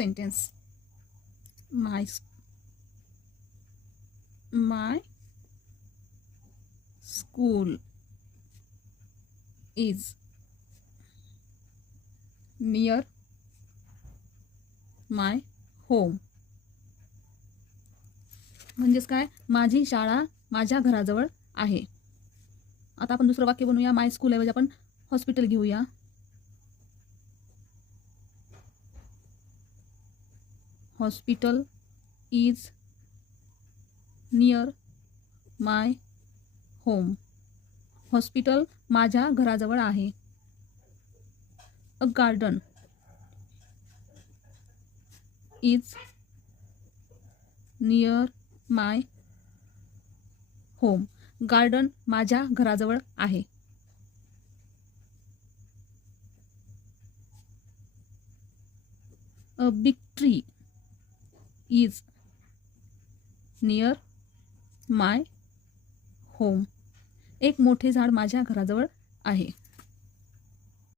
Sentence. My school is near my home. म्हणजेच काय, माझी शाळा माझ्या घराजवळ आहे. आता आपण दुसरं वाक्य बनवूया. माय स्कूल ऐवजी आपण हॉस्पिटल घेऊया. Hospital is near my home. Hospital माझ्या घराजवळ आहे. A garden is near my home. Garden माझ्या घराजवळ आहे. A big tree is near my home. एक मोठे झाड माझ्या घराजवळ आहे.